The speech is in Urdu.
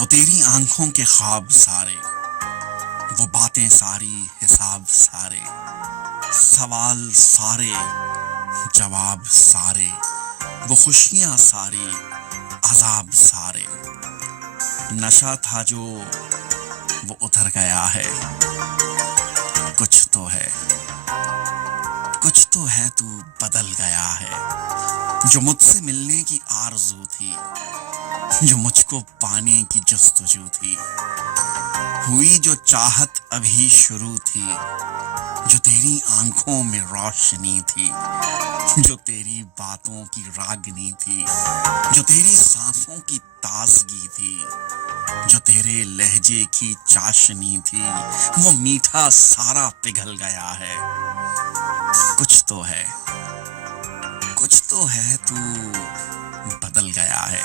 وہ تیری آنکھوں کے خواب سارے، وہ باتیں ساری، حساب سارے، سوال سارے، جواب سارے، وہ خوشیاں ساری، عذاب سارے، نشہ تھا جو وہ اتر گیا ہے، کچھ تو ہے، کچھ تو ہے، تو بدل گیا ہے، جو مجھ سے ملنے کی آرزو تھی، جو مجھ کو پانے کی جستجو تھی، ہوئی جو چاہت ابھی شروع تھی، جو تیری آنکھوں میں روشنی تھی، جو تیری باتوں کی راگنی تھی، جو تیری سانسوں کی تازگی تھی، جو تیرے لہجے کی چاشنی تھی، وہ میٹھا سارا پگھل گیا ہے، کچھ تو ہے، کچھ تو ہے، تو بدل گیا ہے۔